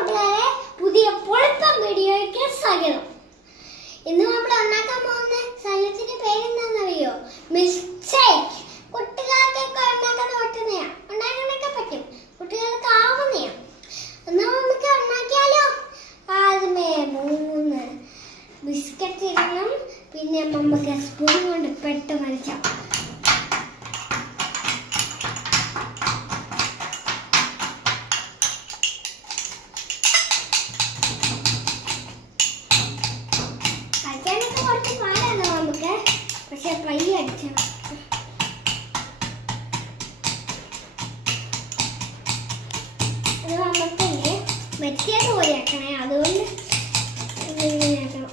കൂട്ടുകാരെ, പുതിയ പൊളിപ്പം വീഡിയോയ്ക്ക് സ്വാഗതം. ഇന്ന് നമ്മൾ ഉണ്ടാക്കാൻ പോകുന്ന സാധനത്തിന്റെ പേരെന്താണെന്നറിയോ? മിൽക്ക്. കുട്ടികൾക്കൊക്കെ ഉണ്ടാക്കാൻ പറ്റുന്നതാണ്, ഉണ്ടാക്കാനൊക്കെ പറ്റും, കുട്ടികൾക്ക് ആവുന്നതാണ്. എന്നാൽ നമുക്ക് ഉണ്ടാക്കിയാലോ? ആദ്യമേ 3 ബിസ്ക്കറ്റ് ഇടണം, പിന്നെ നമുക്ക് സ്പൂൺ കൊണ്ട് പെട്ടെന്ന് അടിക്കാം. പക്ഷെ പയ്യെ അടിക്കണം. അത് നമുക്കില്ലേ മെറ്റിയത് പോലെ ആക്കണേ, അതുകൊണ്ട് ഇങ്ങനെ ആക്കണം.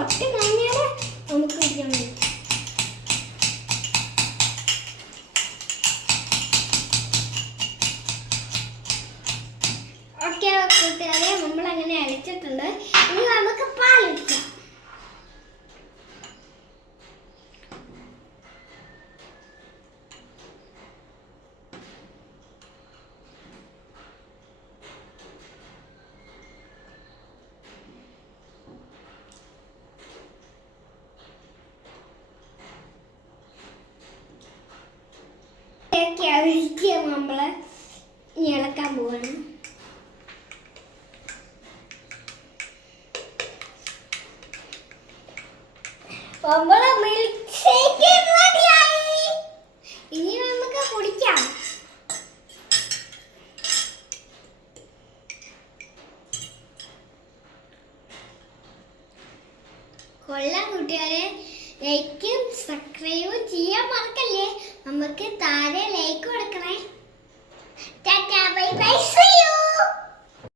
ഒട്ട് കഴിഞ്ഞാല് നമുക്ക് കുടിക്കാൻ വേണ്ടി ഓക്കെ കൂട്ടുകാരെ, നമ്മളങ്ങനെ അരച്ചിട്ടുണ്ട്. ഇനി നമുക്ക് പാലൊഴിക്കാം. നമ്മള് ഇളക്കാൻ പോവാണ്. ഇനി നമുക്ക് കുടിക്കാം. കൊള്ളാം കൂട്ടുകാരെ, ലൈക്കും സബ്സ്ക്രൈബും ചെയ്യാൻ മറക്കല്ലേ. നമുക്ക് താഴെ ലൈക്ക് കൊടുക്കണേ. Tata bye bye.